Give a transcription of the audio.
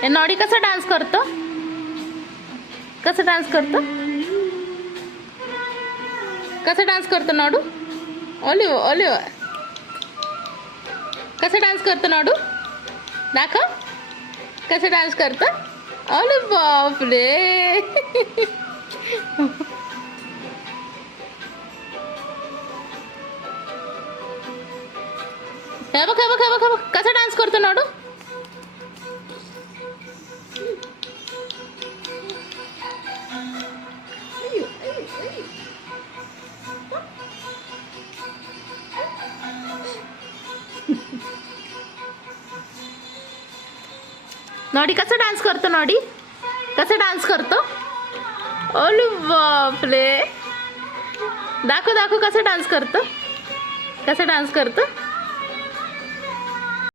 हे नॉडी कसा डान्स करतो? कसं डान्स करतो? कसं डान्स करतो नॉडू? ओलिव ओलिव कसं डान्स करतो नॉडू? दाखव कसं डान्स करतो. अरे बापरे. हे बघ हे बघ हे बघ हे बघ कसा डान्स करतो नॉडू. नॉडी कसं डान्स करतो? नॉडी कसं डान्स करतो? अरे बापरे. दाखव दाखव कसं डान्स करतो. कसं डान्स करतो.